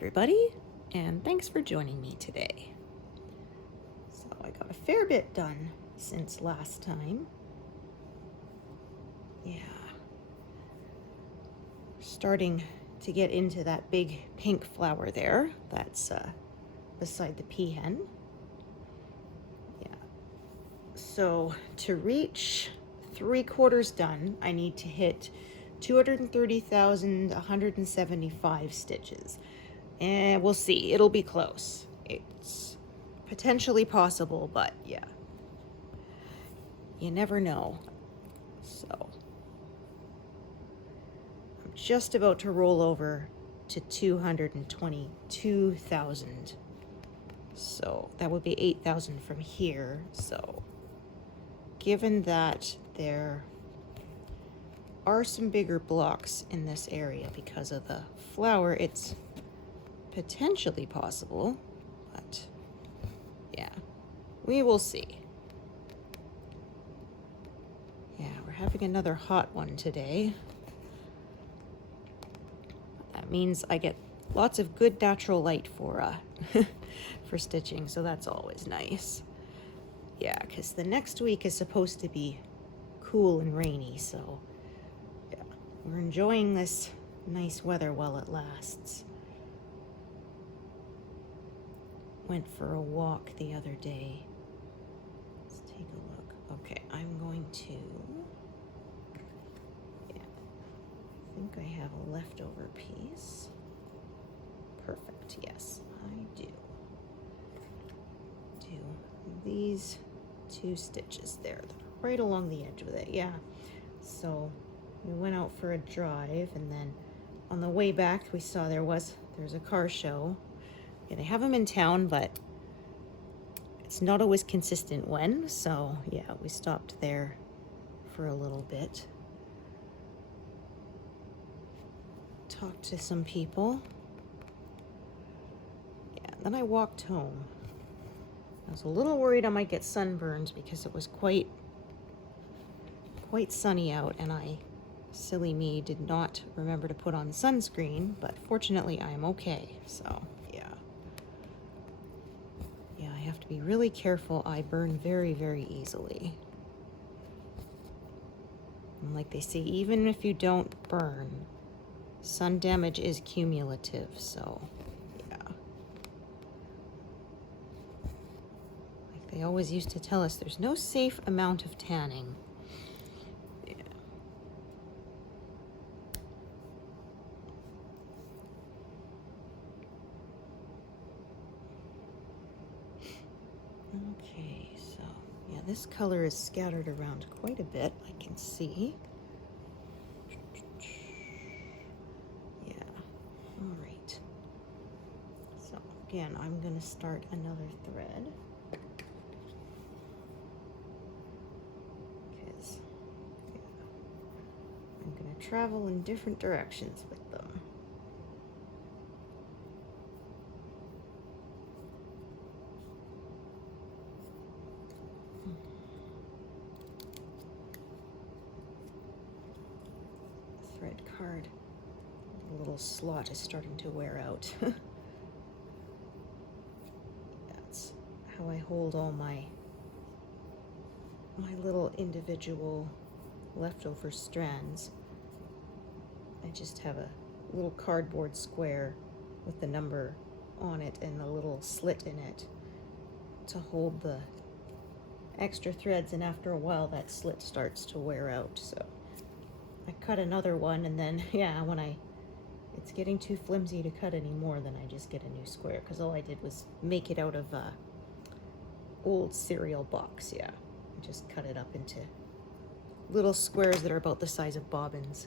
everybody, and thanks for joining me today. So I got a fair bit done since last time. Yeah. Starting to get into that big pink flower there. That's beside the peahen. Yeah. So to reach 3/4 done, I need to hit 230,175 stitches. And we'll see. It'll be close. It's potentially possible, but yeah. You never know. So I'm just about to roll over to 222,000. So that would be 8,000 from here. So given that there are some bigger blocks in this area because of the flower, it's potentially possible, but yeah, we will see. Yeah, we're having another hot one today. That means I get lots of good natural light for for stitching, so that's always nice. Yeah, because the next week is supposed to be cool and rainy, so yeah, we're enjoying this nice weather while it lasts. Went for a walk the other day. Let's take a look. Okay, I'm going to, yeah, I think I have a leftover piece. Perfect, yes, I do. Do these 2 stitches there, right along the edge with it, yeah. So we went out for a drive, and then on the way back we saw there's a car show. Yeah, they have them in town, but it's not always consistent when, so yeah, we stopped there for a little bit. Talked to some people. Yeah, then I walked home. I was a little worried I might get sunburned because it was quite sunny out, and silly me, did not remember to put on sunscreen, but fortunately I am okay, so yeah. Yeah, I have to be really careful. I burn very, very easily. And like they say, even if you don't burn, sun damage is cumulative, so yeah. Like they always used to tell us, there's no safe amount of tanning. Yeah. Okay, so yeah, this color is scattered around quite a bit, I can see. Yeah, all right. So again, I'm gonna start another thread. Because yeah, I'm gonna travel in different directions with them. Thread card, the little slot is starting to wear out. That's how I hold all my little individual leftover strands. I just have a little cardboard square with the number on it and a little slit in it to hold the extra threads, and after a while that slit starts to wear out, so I cut another one, and then yeah, when it's getting too flimsy to cut anymore, then I just get a new square, because all I did was make it out of old cereal box. Yeah, I just cut it up into little squares that are about the size of bobbins,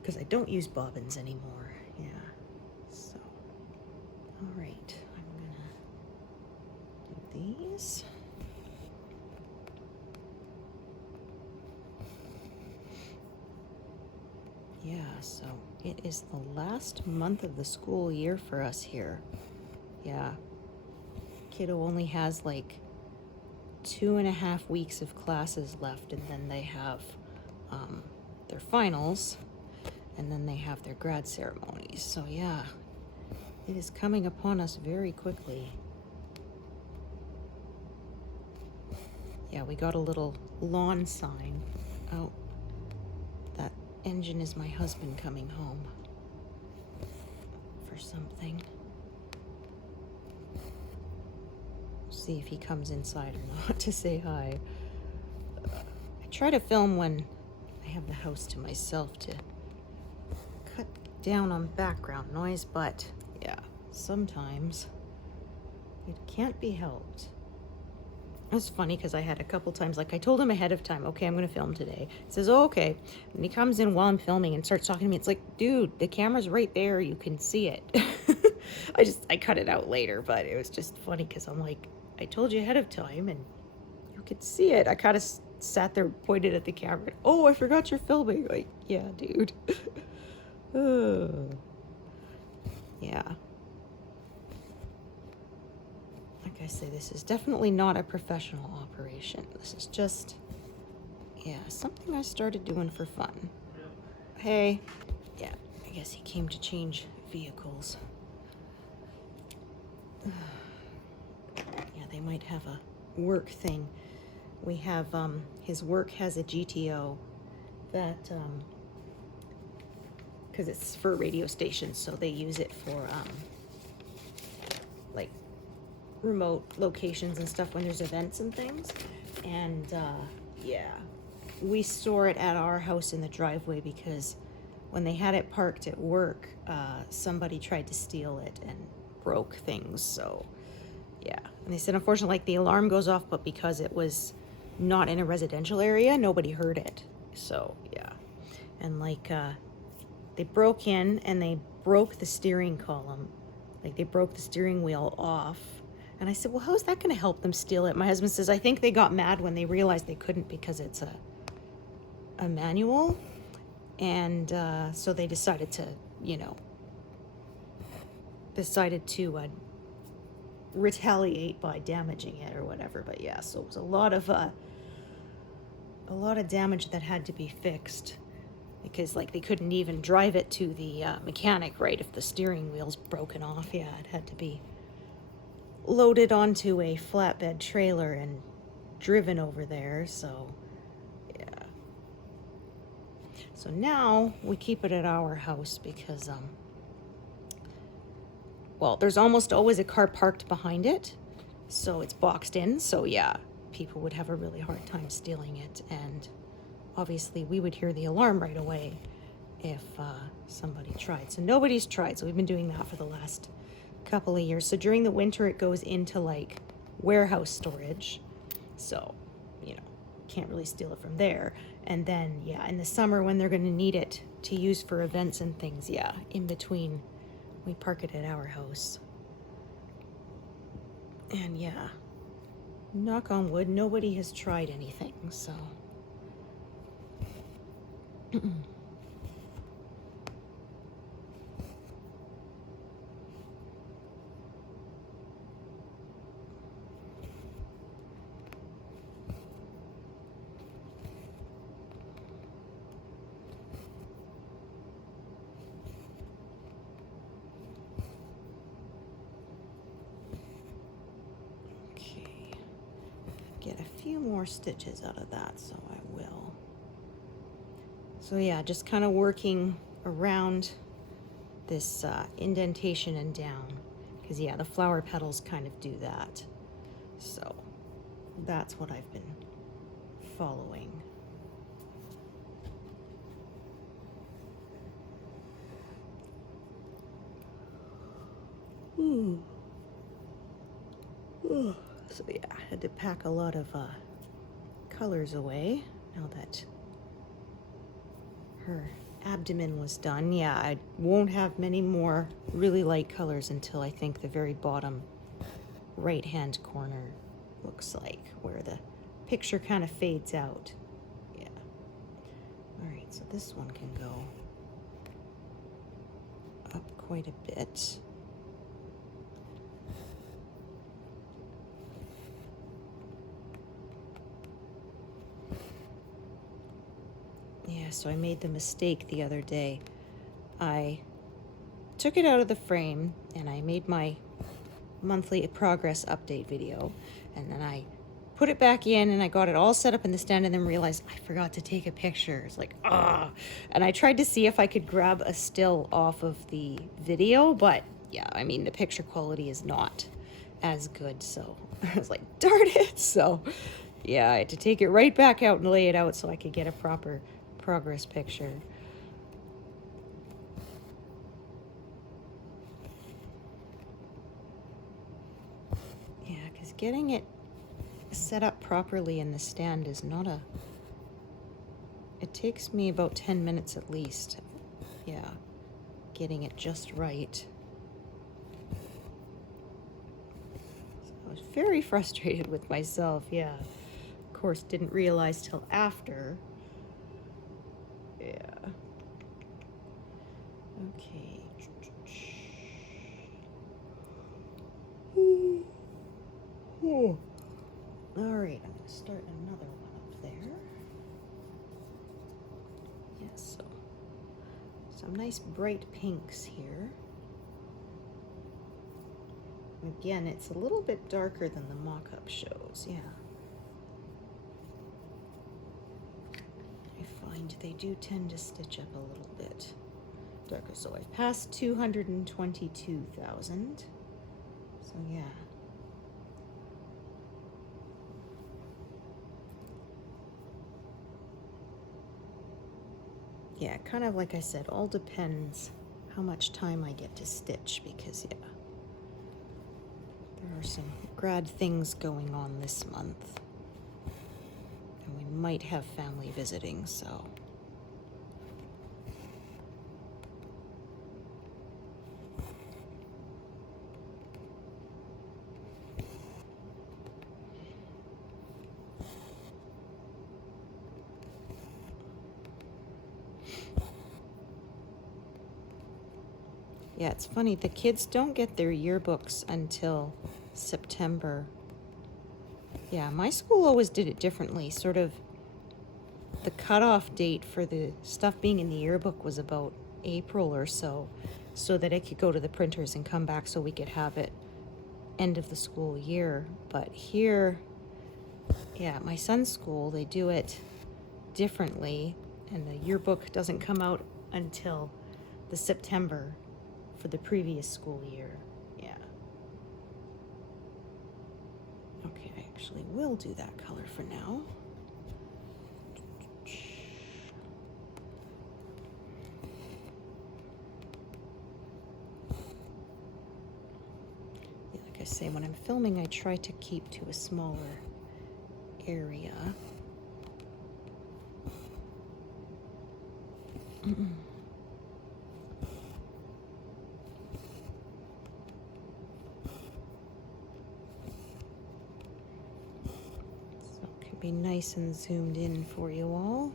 because I don't use bobbins anymore. Yeah, so all right, I'm gonna do these. Yeah, so it is the last month of the school year for us here. Yeah, kiddo only has like 2.5 weeks of classes left, and then they have their finals, and then they have their grad ceremonies. So yeah, It is coming upon us very quickly. Yeah, we got a little lawn sign. Oh, that engine is my husband coming home for something. See if he comes inside or not to say hi. I try to film when I have the house to myself to cut down on background noise, but yeah, sometimes it can't be helped. It's funny because I had a couple times, like I told him ahead of time, okay, I'm going to film today. He says, oh, okay. And he comes in while I'm filming and starts talking to me. It's like, dude, the camera's right there. You can see it. I cut it out later, but it was just funny because I'm like, I told you ahead of time and you could see it. I kind of sat there, pointed at the camera. Oh, I forgot you're filming. Like, yeah, dude. Yeah. Like I say, this is definitely not a professional operation. This is just, yeah, something I started doing for fun. Hey. Yeah, I guess he came to change vehicles. Yeah, they might have a work thing. We have, his work has a GTO that, because it's for radio stations, so they use it for, like, remote locations and stuff when there's events and things. And, yeah, we store it at our house in the driveway because when they had it parked at work, somebody tried to steal it and broke things, so yeah. And they said, unfortunately, like, the alarm goes off, but because it was not in a residential area, nobody heard it. So, yeah. And, like, they broke in and they broke the steering column. Like, they broke the steering wheel off. And I said, well, how is that going to help them steal it? My husband says, I think they got mad when they realized they couldn't because it's a manual. And so they decided to, you know, retaliate by damaging it or whatever. But yeah, so it was a lot of damage that had to be fixed because, like, they couldn't even drive it to the mechanic, right, if the steering wheel's broken off. Yeah, it had to be loaded onto a flatbed trailer and driven over there. So yeah, so now we keep it at our house because well, there's almost always a car parked behind it, so it's boxed in. So yeah, people would have a really hard time stealing it, and obviously we would hear the alarm right away if somebody tried. So nobody's tried, so we've been doing that for the last couple of years. So during the winter it goes into, like, warehouse storage, so, you know, can't really steal it from there. And then, yeah, in the summer when they're going to need it to use for events and things, yeah, in between, we park it at our house. And yeah, knock on wood, nobody has tried anything, so. Get a few more stitches out of that, so I will. So yeah, just kind of working around this indentation and down, because yeah, the flower petals kind of do that. So that's what I've been following. So yeah, I had to pack a lot of colors away now that her abdomen was done. Yeah, I won't have many more really light colors until I think the very bottom right-hand corner looks like, where the picture kind of fades out. Yeah. All right, so this one can go up quite a bit. Yeah, so I made the mistake the other day. I took it out of the frame and I made my monthly progress update video, and then I put it back in and I got it all set up in the stand, and then realized I forgot to take a picture. It's like, ah. And I tried to see if I could grab a still off of the video, but yeah, I mean, the picture quality is not as good, so I was like, darn it. So yeah, I had to take it right back out and lay it out so I could get a proper progress picture. Yeah, because getting it set up properly in the stand is not a... It takes me about 10 minutes at least. Yeah, getting it just right. So I was very frustrated with myself, yeah. Of course, didn't realize till after. Yeah. Okay. Oh. All right, I'm going to start another one up there. Yes, so some nice bright pinks here. Again, it's a little bit darker than the mock-up shows, yeah. I find they do tend to stitch up a little bit darker. So I've passed 222,000. So yeah. Yeah, kind of like I said, all depends how much time I get to stitch, because yeah, there are some grad things going on this month. And we might have family visiting, so. Yeah, it's funny, the kids don't get their yearbooks until September. Yeah, my school always did it differently. Sort of the cutoff date for the stuff being in the yearbook was about April or so that it could go to the printers and come back so we could have it end of the school year. But here, yeah, at my son's school, they do it differently, and the yearbook doesn't come out until the September for the previous school year. Yeah. Okay, I actually will do that color for now. Yeah, like I say, when I'm filming, I try to keep to a smaller area. Be nice and zoomed in for you all.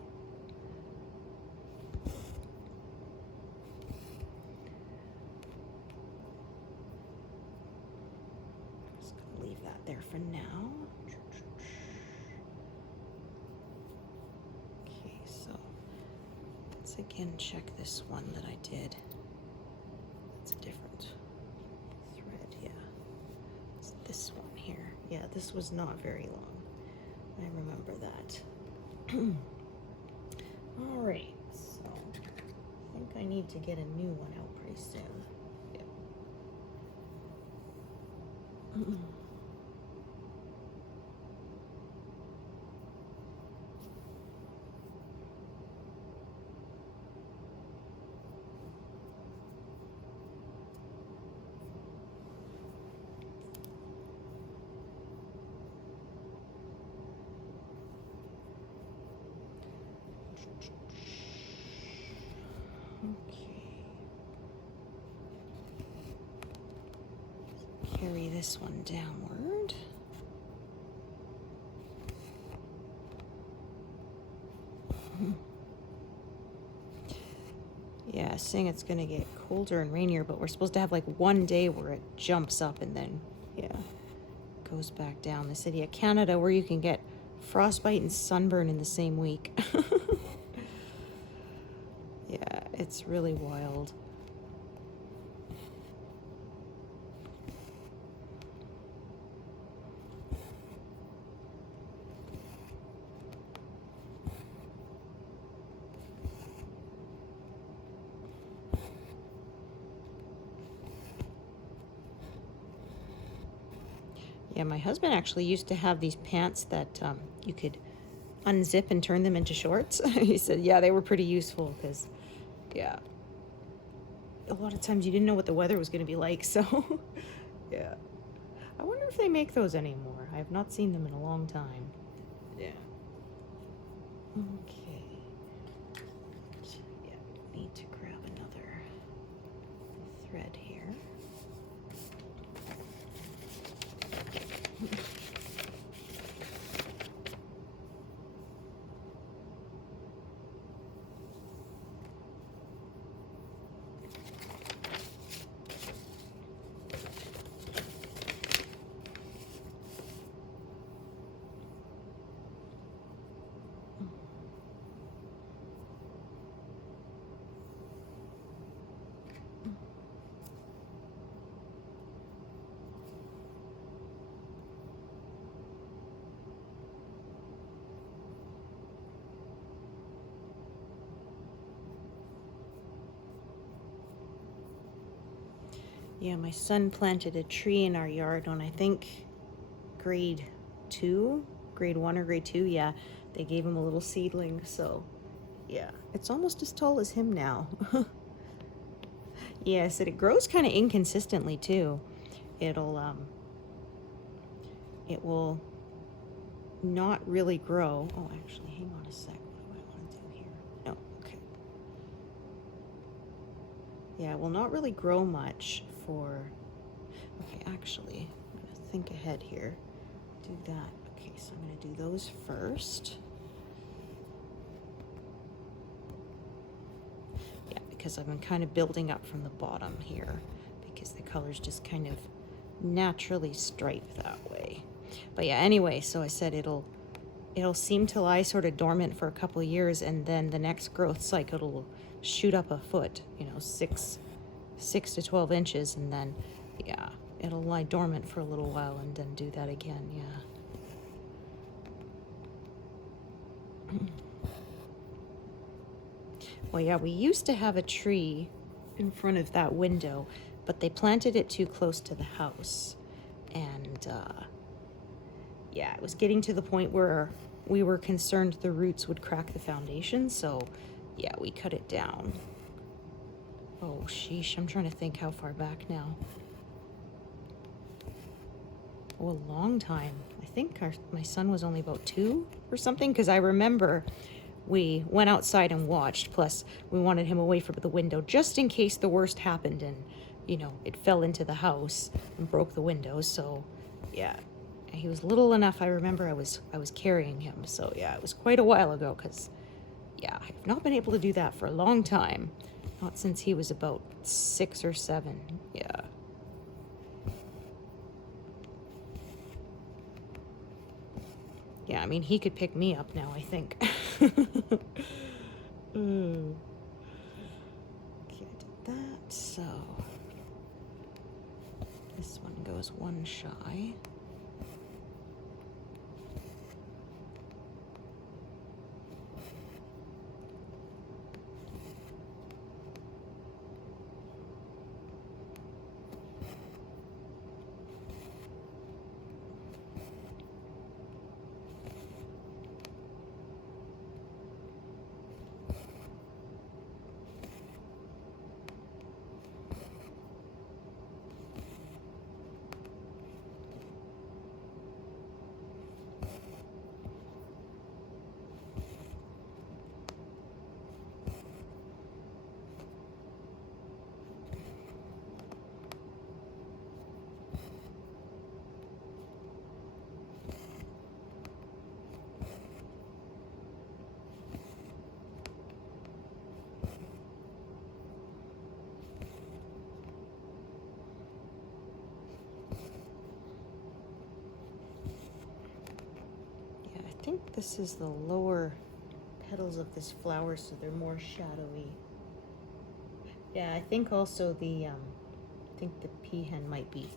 Just gonna leave that there for now. Okay, so let's again check this one that I did. It's a different thread, yeah. It's this one here. Yeah, this was not very long. I remember that. All right, so I think I need to get a new one out pretty soon. Yep. Carry this one downward. Yeah, saying it's gonna get colder and rainier, but we're supposed to have like one day where it jumps up and then, yeah, goes back down. The city of Canada, where you can get frostbite and sunburn in the same week. Yeah, it's really wild. Yeah, my husband actually used to have these pants that you could unzip and turn them into shorts. He said, yeah, they were pretty useful because, yeah, a lot of times you didn't know what the weather was going to be like, so, yeah. I wonder if they make those anymore. I have not seen them in a long time. Yeah. Okay. Yeah, need to grab another thread here. Yeah, my son planted a tree in our yard on, I think, grade 1 or grade 2. Yeah, they gave him a little seedling, so yeah, it's almost as tall as him now. Yeah, I said it grows kind of inconsistently too. It'll it will not really grow. Oh, actually, hang on a sec. What do I want to do here? No, okay. Yeah, it will not really grow much for. Okay, actually, I'm gonna think ahead here. Do that. Okay, so I'm gonna do those first. Yeah, because I've been kind of building up from the bottom here because the colors just kind of naturally stripe that way. But yeah, anyway, so I said it'll seem to lie sort of dormant for a couple of years, and then the next growth cycle will shoot up a foot, you know, 6 to 12 inches, and then yeah, it'll lie dormant for a little while and then do that again. Yeah. Well, yeah, we used to have a tree in front of that window, but they planted it too close to the house. And yeah, it was getting to the point where we were concerned the roots would crack the foundation. So yeah, we cut it down. Oh, sheesh. I'm trying to think how far back now. Oh, a long time. I think my son was only about 2 or something, because I remember we went outside and watched, plus we wanted him away from the window just in case the worst happened and, you know, it fell into the house and broke the window. So yeah, he was little enough. I remember I was carrying him. So yeah, it was quite a while ago, because yeah, I've not been able to do that for a long time. Not since he was about 6 or 7. Yeah. Yeah, I mean, he could pick me up now, I think. Okay, I did that, so this one goes 1 shy. I think this is the lower petals of this flower, so they're more shadowy. Yeah, I think also the peahen might be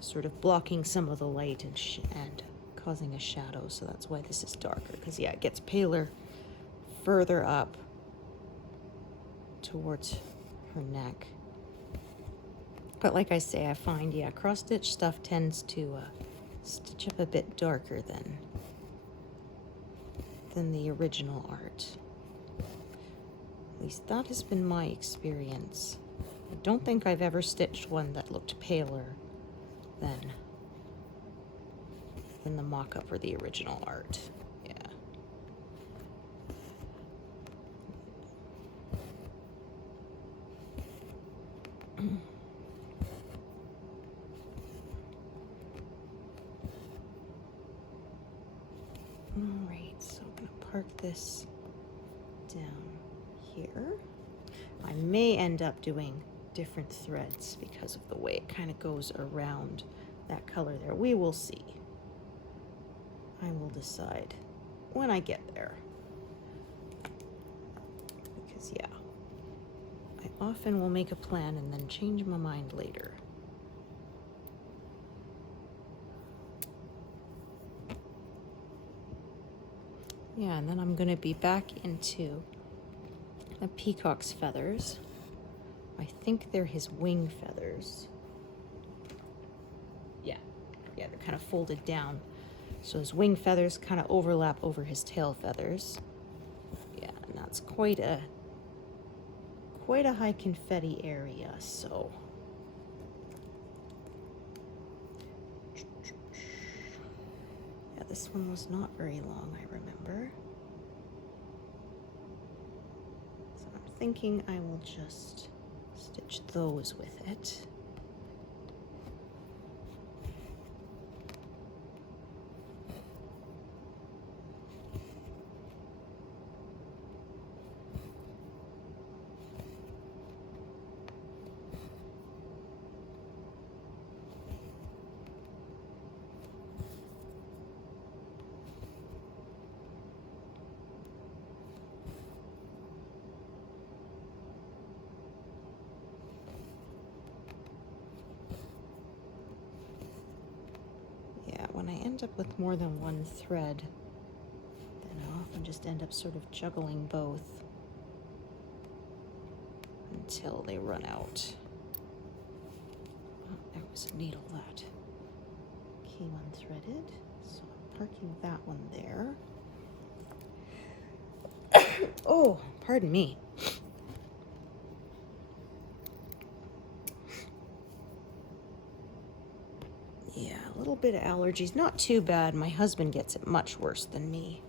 sort of blocking some of the light and causing a shadow, so that's why this is darker, because yeah, it gets paler further up towards her neck. But like I say, I find, yeah, cross-stitch stuff tends to stitch up a bit darker than the original art. At least that has been my experience. I don't think I've ever stitched one that looked paler than the mock-up or the original art. Yeah. All right, so I'm going to park this down here. I may end up doing different threads because of the way it kind of goes around that color there. We will see. I will decide when I get there. Because yeah, I often will make a plan and then change my mind later. Yeah, and then I'm going to be back into the peacock's feathers. I think they're his wing feathers. Yeah, they're kind of folded down. So his wing feathers kind of overlap over his tail feathers. Yeah, and that's quite a high confetti area, so. Yeah, this one was not very long, I remember. So I'm thinking I will just stitch those with it. When I end up with more than one thread, then I often just end up sort of juggling both until they run out. Oh, there was a needle that came unthreaded, so I'm parking that one there. Oh, pardon me. Yeah, a little bit of allergies. Not too bad. My husband gets it much worse than me.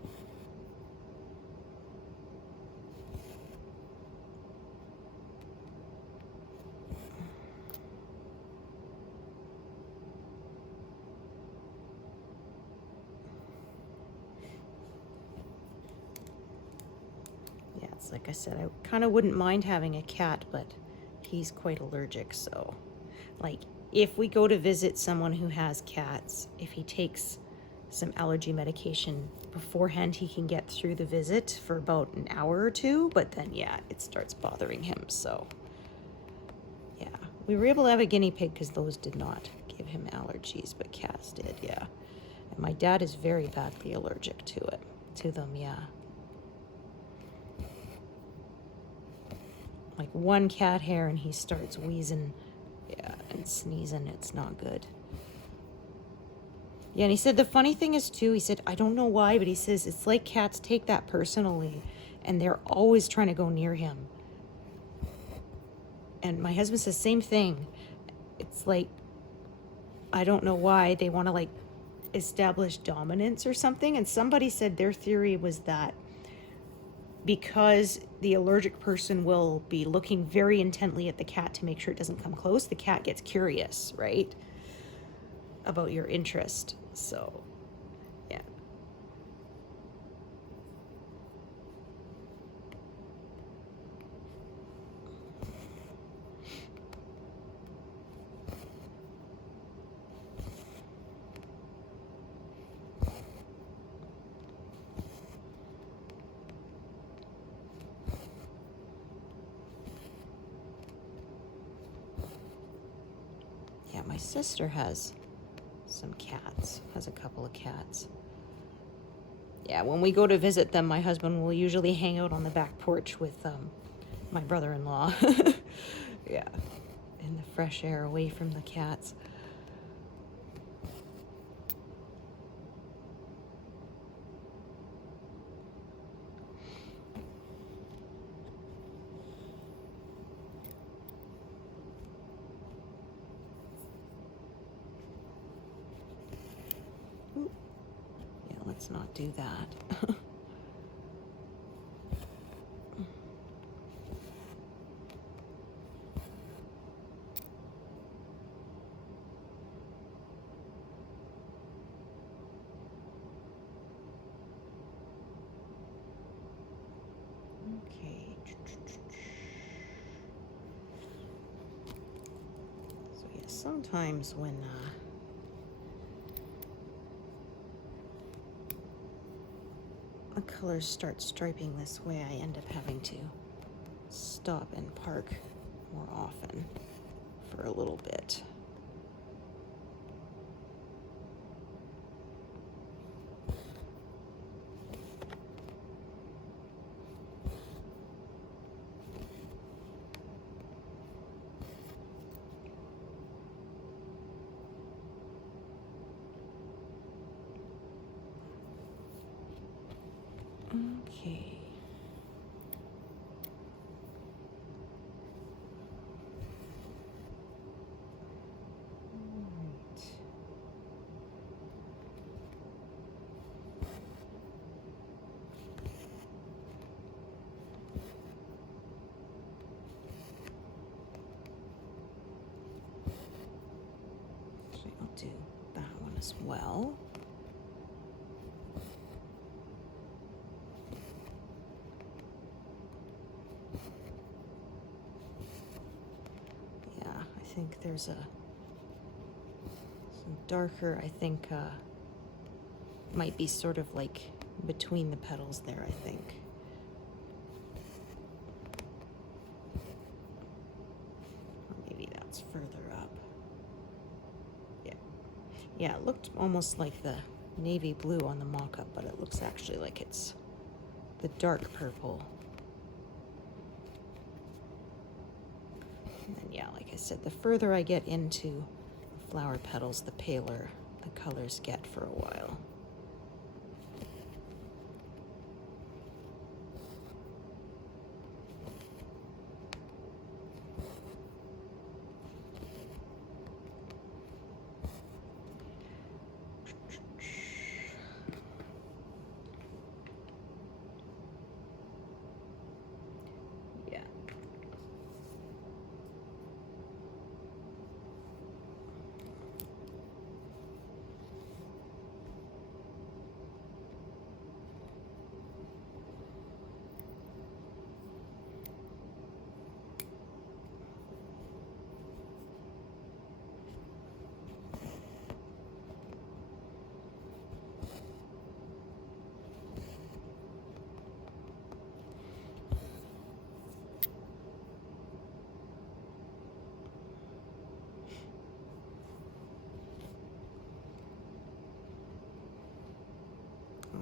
Yeah, it's like I said, I kind of wouldn't mind having a cat, but he's quite allergic, so like if we go to visit someone who has cats, if he takes some allergy medication beforehand, he can get through the visit for about an hour or two, but then yeah, it starts bothering him. So yeah, we were able to have a guinea pig because those did not give him allergies, but cats did. Yeah, and my dad is very badly allergic to them. Yeah, like one cat hair and he starts wheezing. Yeah, and sneezing, it's not good. Yeah, and he said the funny thing is too, he said, I don't know why, but he says it's like cats take that personally and they're always trying to go near him. And my husband says same thing. It's like, I don't know why they want to like establish dominance or something. And somebody said their theory was that because the allergic person will be looking very intently at the cat to make sure it doesn't come close, the cat gets curious, right, about your interest. So, yeah. My sister has some cats, has a couple of cats. Yeah, when we go to visit them, my husband will usually hang out on the back porch with my brother-in-law. Yeah, in the fresh air away from the cats. let's not do that. Okay. So yeah, sometimes when the colors start striping this way, I end up having to stop and park more often for a little bit. Okay. Alright. Actually, I'll do that one as well. I think there's some darker, I think might be sort of like between the petals there, I think. Or maybe that's further up. Yeah. Yeah, it looked almost like the navy blue on the mock-up, but it looks actually like it's the dark purple. And then, yeah, like I said, the further I get into flower petals, the paler the colors get for a while.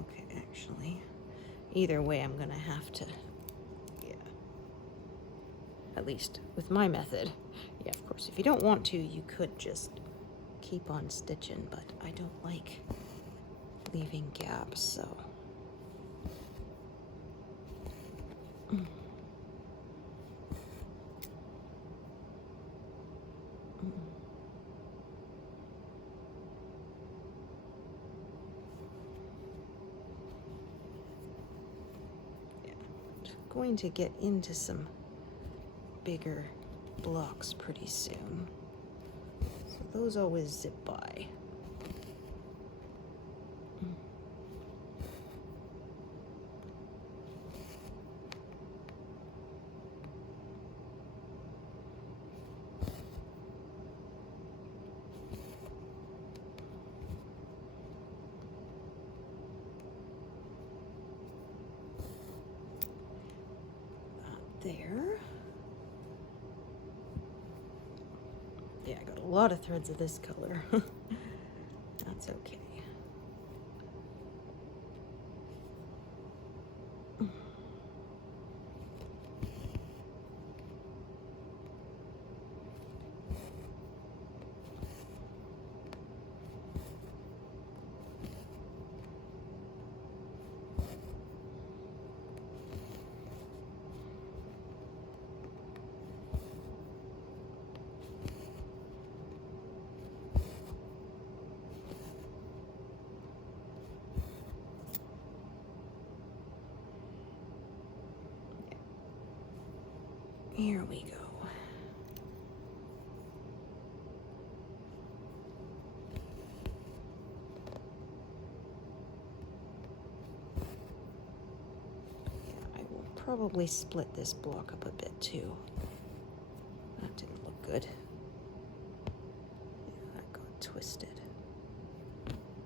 Okay, actually, either way, I'm gonna have to, yeah, at least with my method. Yeah, of course, if you don't want to, you could just keep on stitching, but I don't like leaving gaps, so. Going to get into some bigger blocks pretty soon, so those always zip by. There. Yeah, I got a lot of threads of this color. That's okay. Here we go. Yeah, I will probably split this block up a bit too. That didn't look good. Yeah, that got twisted.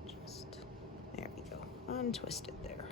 Just, there we go. Untwisted there.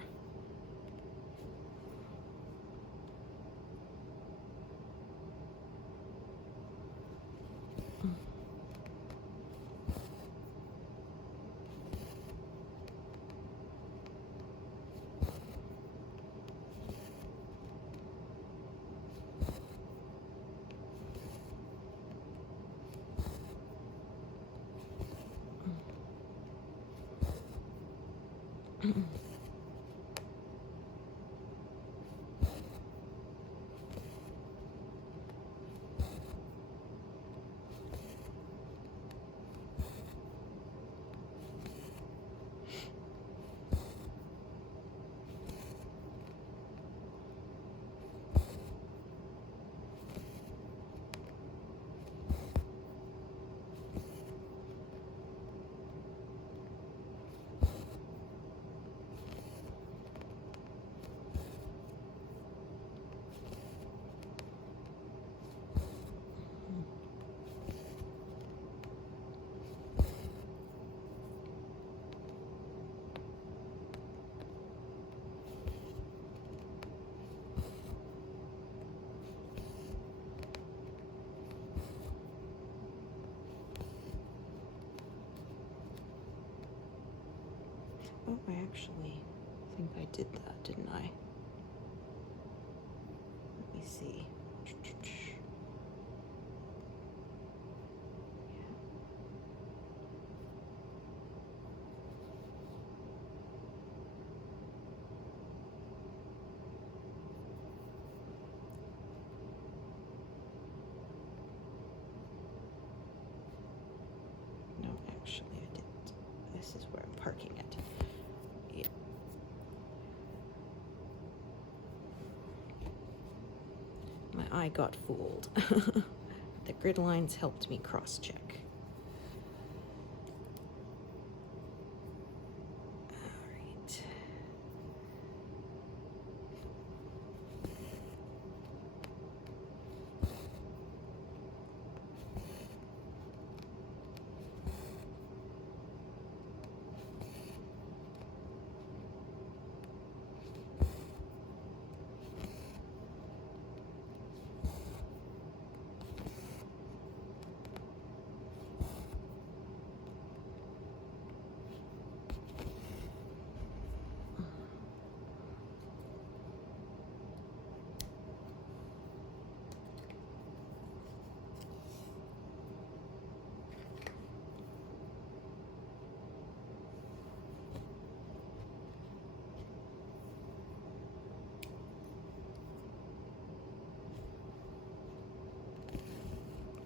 Oh, I actually think I did that, didn't I? Let me see. No, actually I didn't. This is where I'm parking it. Yeah. My eye got fooled. The grid lines helped me cross-check. All right.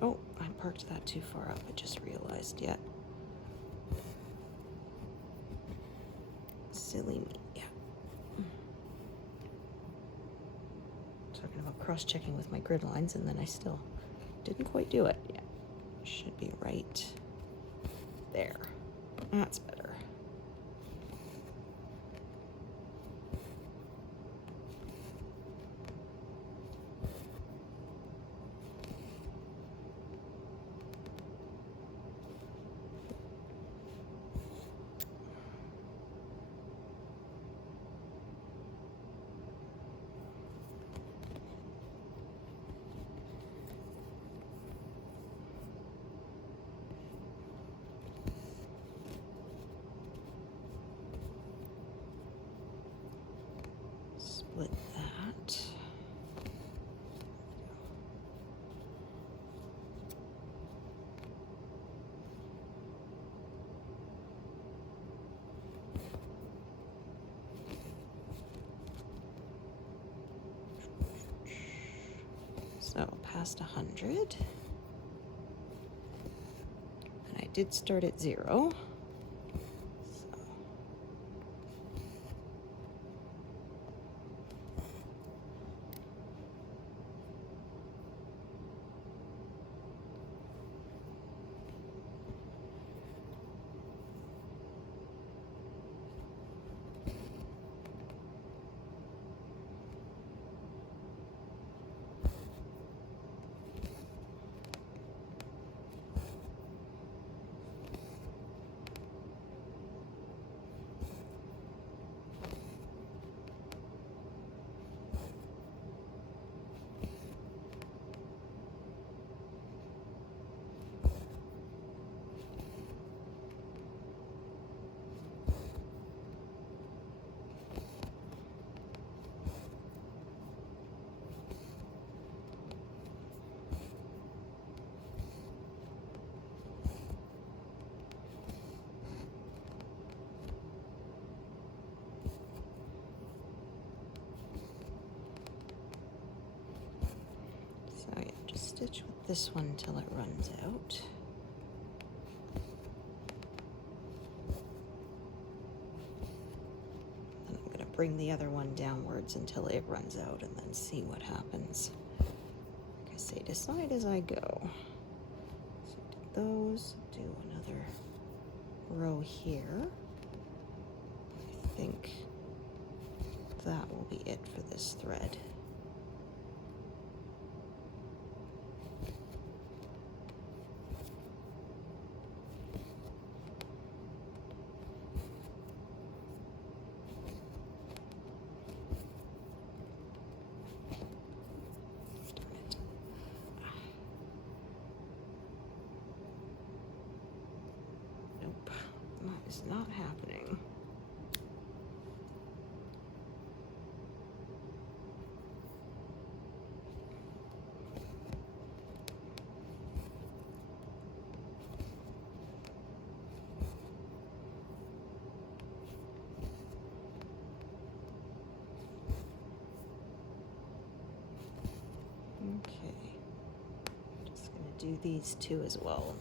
Oh, I parked that too far up. I just realized yet. Silly me. Yeah. Talking about cross-checking with my grid lines, and then I still didn't quite do it. Yeah. Should be right there. That's better. Split that. So past 100. And I did start at 0. stitch with this one until it runs out. Then I'm going to bring the other one downwards until it runs out and then see what happens. Like I say, decide as I go. So do those, do another row here. I think that will be it for this thread. Nope, that is not happening. Okay, just gonna do these two as well.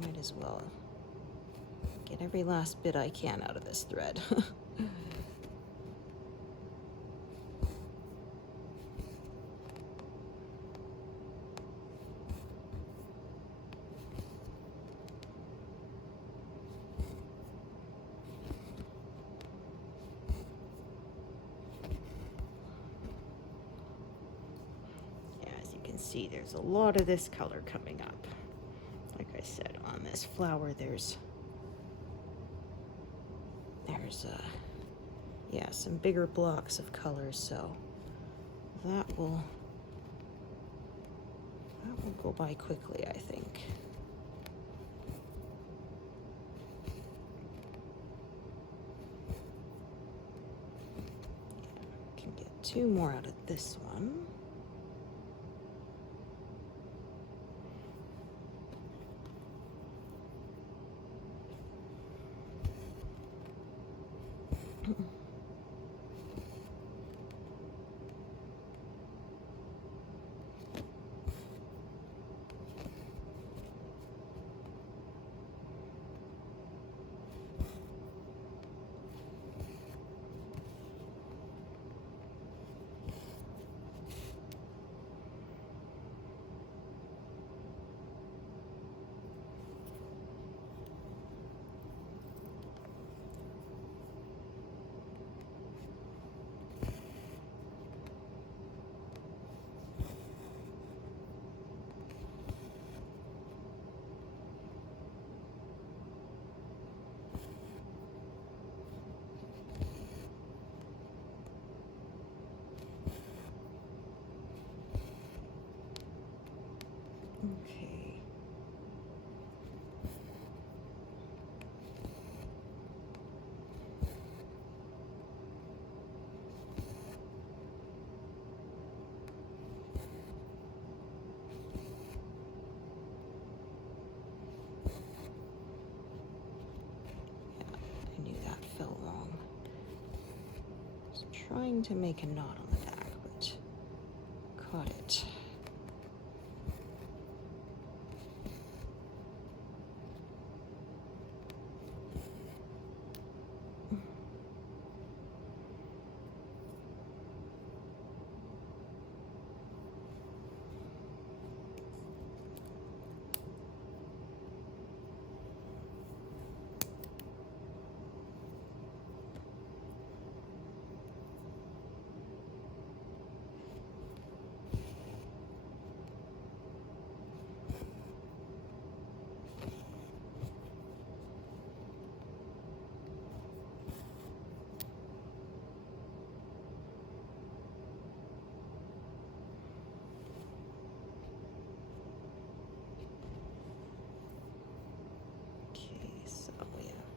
Might as well get every last bit I can out of this thread. See, there's a lot of this color coming up. Like I said, on this flower there's yeah, some bigger blocks of colors, so that will go by quickly, I think. Yeah, can get two more out of this one. Okay. I knew that felt long. I was trying to make a knot on the back, but caught it.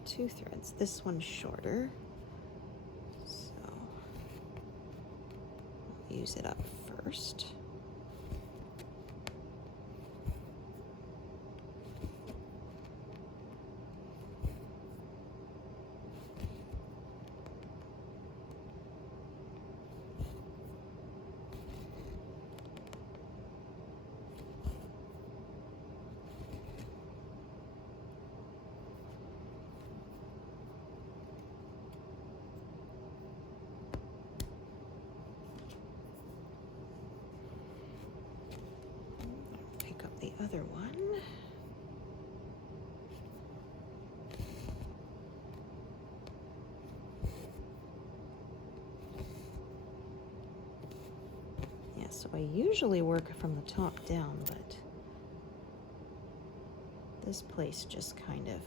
Two threads. This one's shorter, so I'll use it up first. So I usually work from the top down, but this place just kind of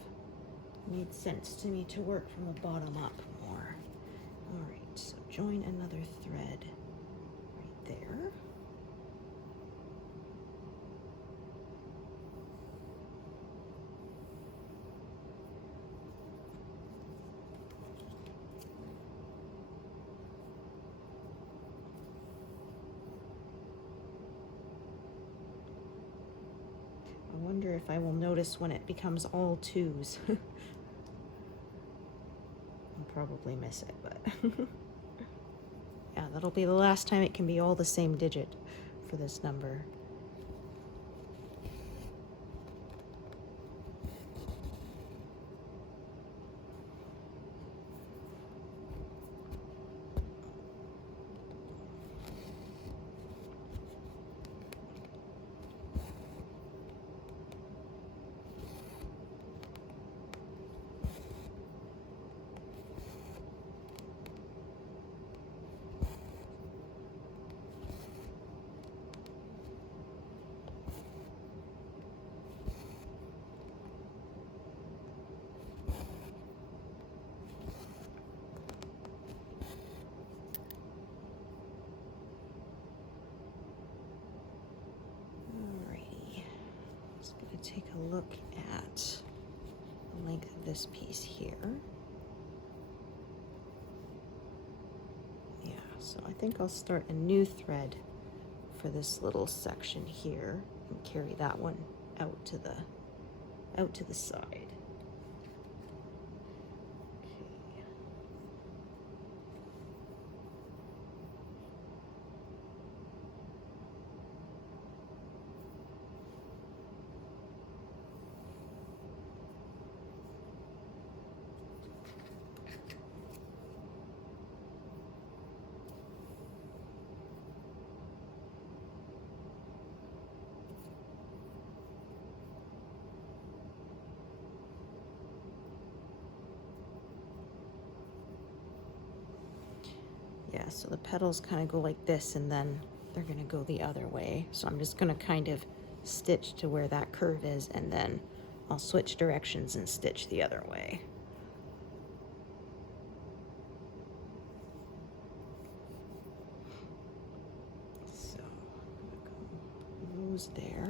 made sense to me to work from the bottom up more. All right, so join another thread right there. I wonder if I will notice when it becomes all twos. I'll probably miss it, but yeah, that'll be the last time it can be all the same digit for this number. Take a look at the length of this piece here. Yeah, so I think I'll start a new thread for this little section here and carry that one out to the side. Yeah, so the petals kind of go like this, and then they're going to go the other way. So I'm just going to kind of stitch to where that curve is, and then I'll switch directions and stitch the other way. So I'm going to go those there.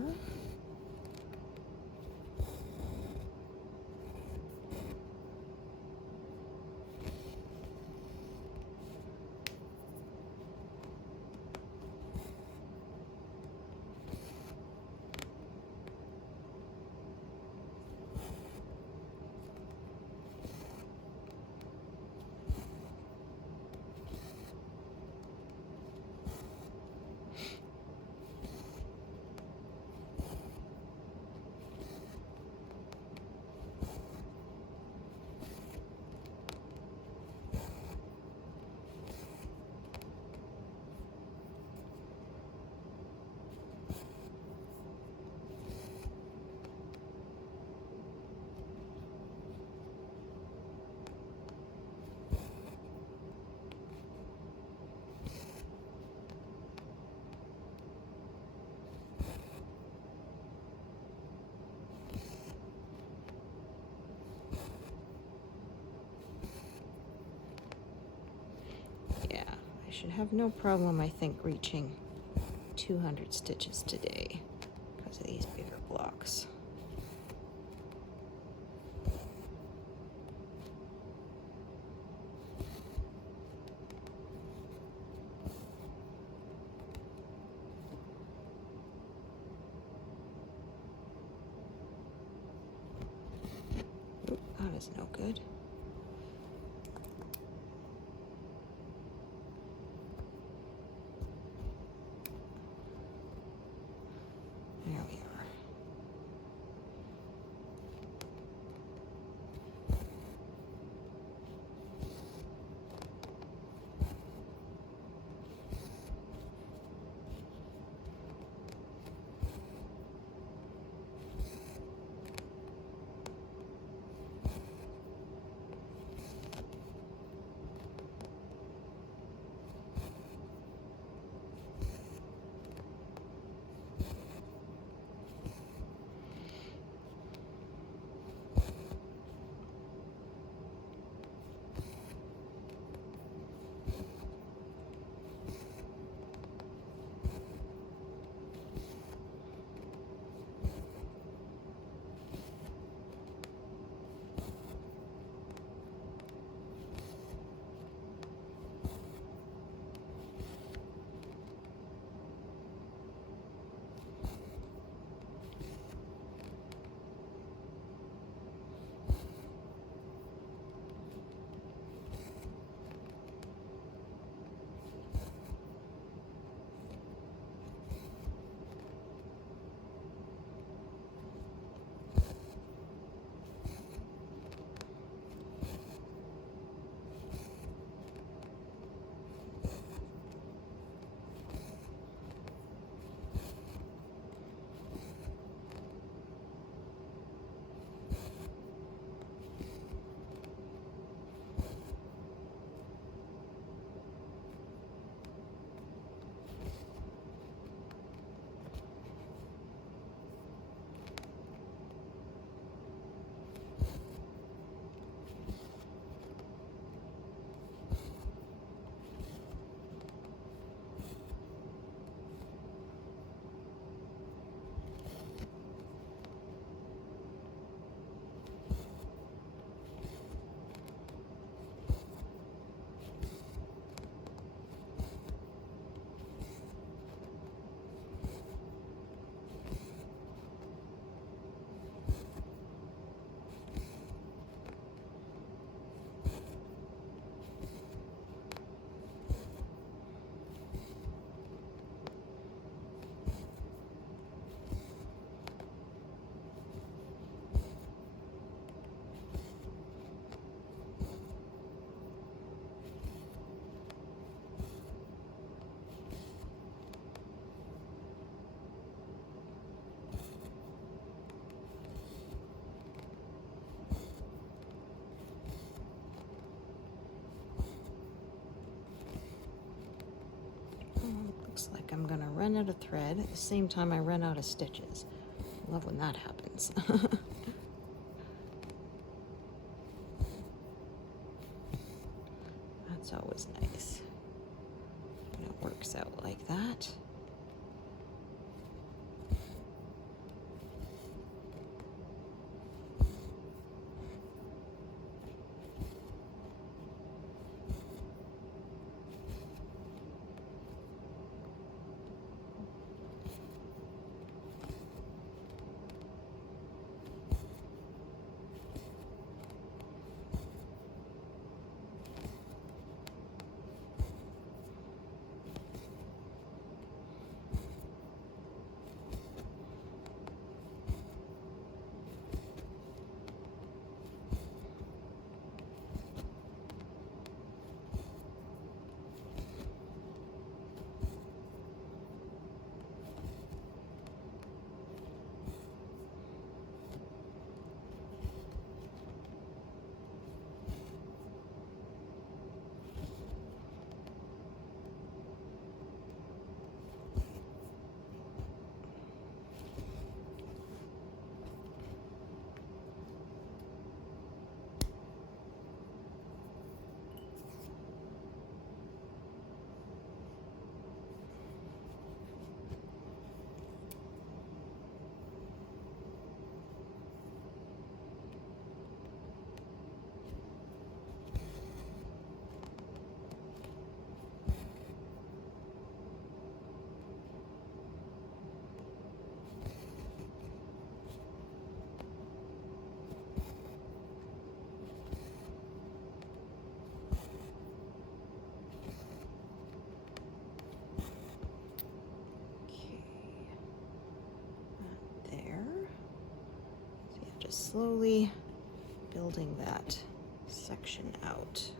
I should have no problem, I think, reaching 200 stitches today because of these bigger blocks. Oop, that is no good. There we are. looks like I'm gonna run out of thread at the same time I run out of stitches. Love when that happens. That's always nice when it works out like that. Just slowly building that section out.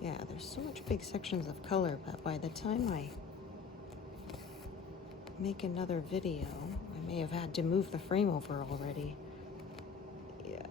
Yeah, there's so much big sections of color, but by the time I make another video, I may have had to move the frame over already. Yeah.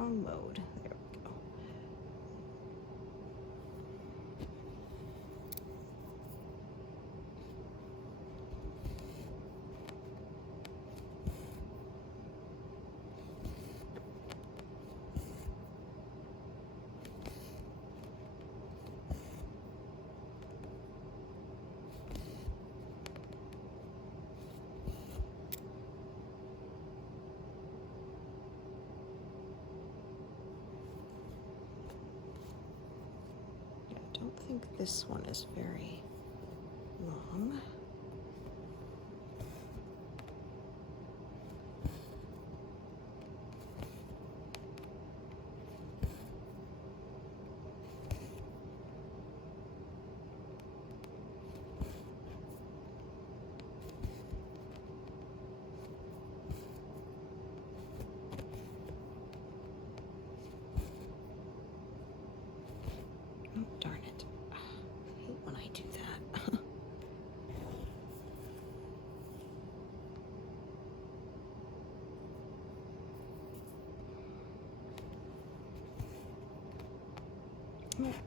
Mode. There we go. I don't think this one is very long.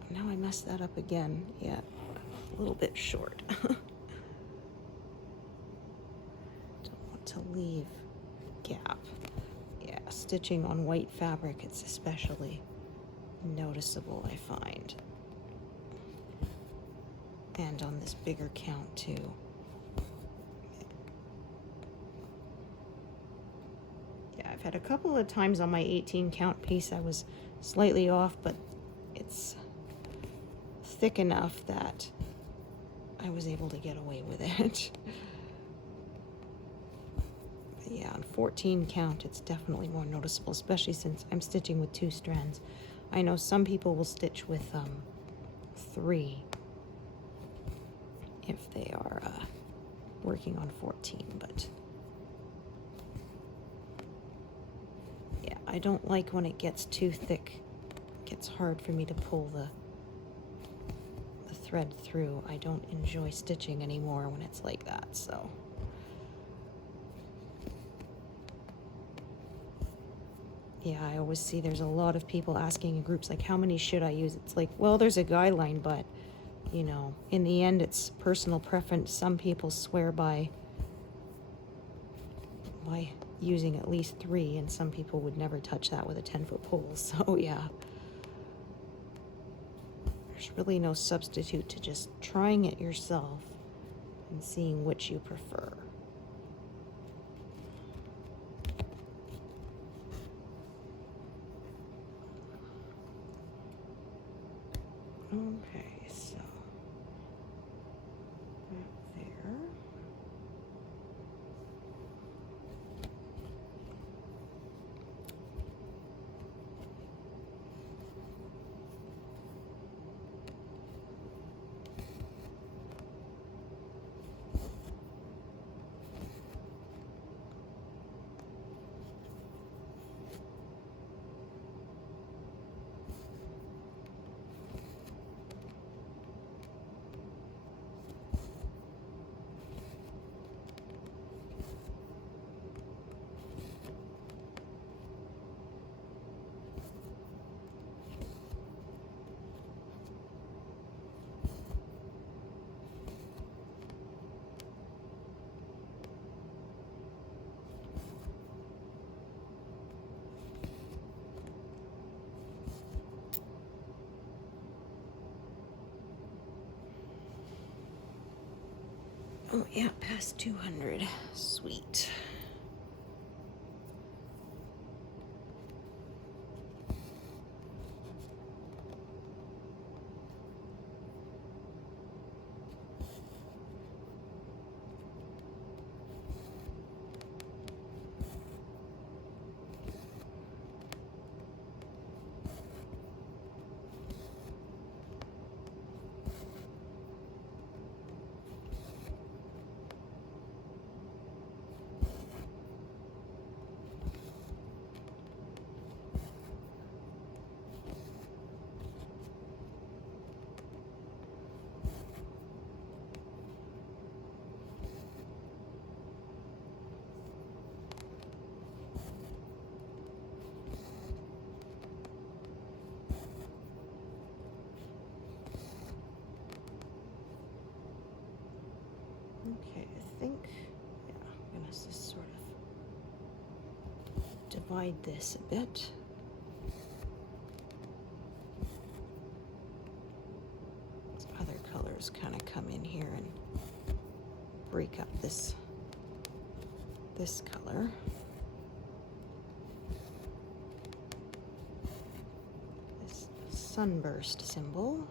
Now I messed that up again. Yeah, a little bit short. Don't want to leave gap. Yeah, stitching on white fabric, it's especially noticeable, I find. And on this bigger count too. Yeah, I've had a couple of times on my 18 count piece I was slightly off, but it's thick enough that I was able to get away with it. But yeah, on 14 count it's definitely more noticeable, especially since I'm stitching with 2 strands. I know some people will stitch with 3 if they are working on 14, but yeah, I don't like when it gets too thick. It gets hard for me to pull the thread through. I don't enjoy stitching anymore when it's like that, so. Yeah, I always see there's a lot of people asking in groups, like, how many should I use? It's like, well, there's a guideline, but, you know, in the end, it's personal preference. Some people swear by using at least 3, and some people would never touch that with a 10-foot pole, so yeah. There's really no substitute to just trying it yourself and seeing which you prefer. Okay, so right there. Oh, yeah, past 200. Sweet. Okay, I think, yeah, I'm gonna just sort of divide this a bit. Other colors kind of come in here and break up this color. This sunburst symbol.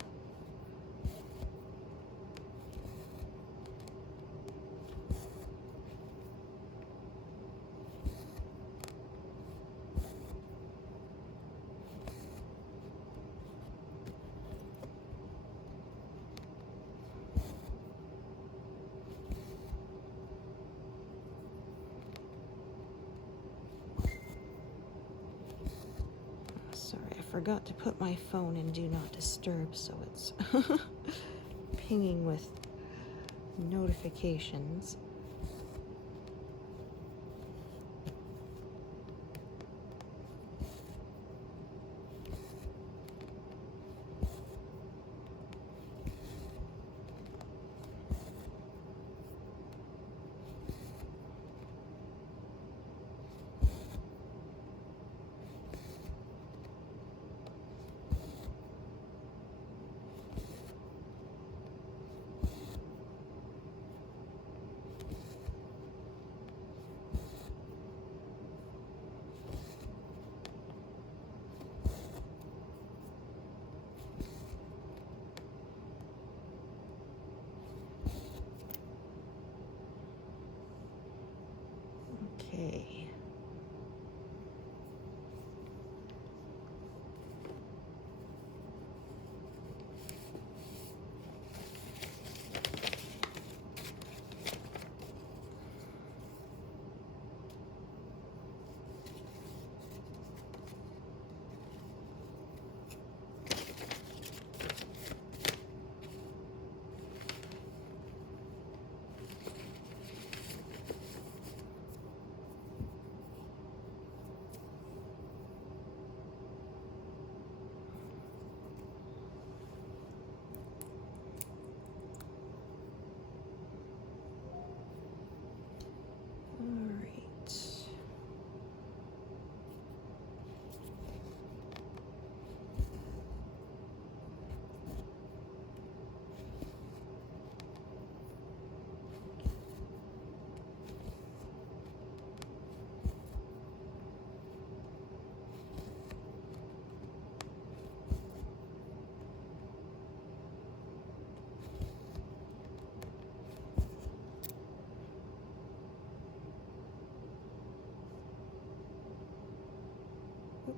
Sorry, I forgot to put my phone in Do Not Disturb, so it's pinging with notifications.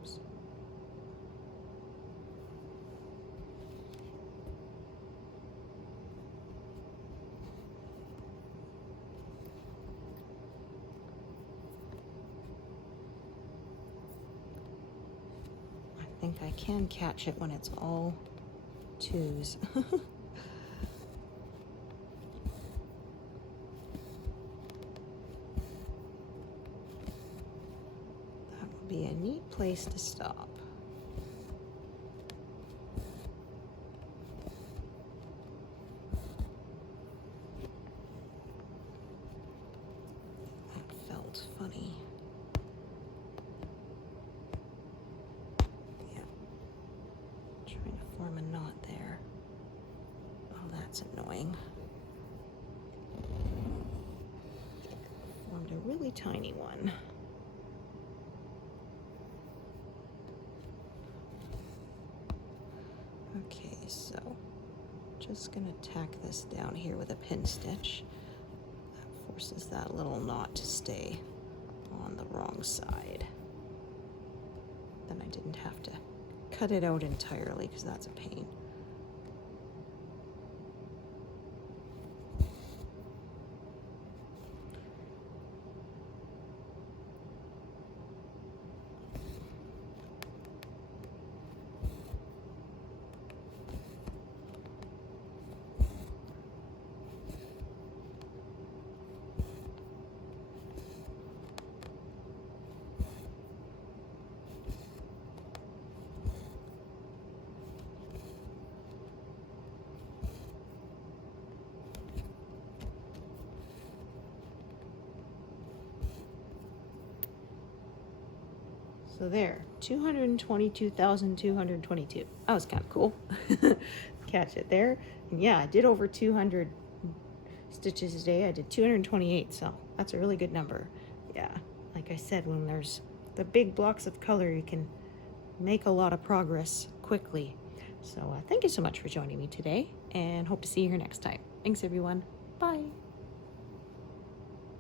Oops. I think I can catch it when it's all twos. That would be a neat place to stop. That felt funny. Yeah. Trying to form a knot there. Oh, that's annoying. Formed a really tiny one. Okay, so just gonna tack this down here with a pin stitch. That forces that little knot to stay on the wrong side. Then I didn't have to cut it out entirely because that's a pain. So there, 222,222. That was kind of cool. Catch it there. And yeah, I did over 200 stitches a day. I did 228, so that's a really good number. Yeah, like I said, when there's the big blocks of color, you can make a lot of progress quickly. So thank you so much for joining me today, and hope to see you here next time. Thanks, everyone. Bye.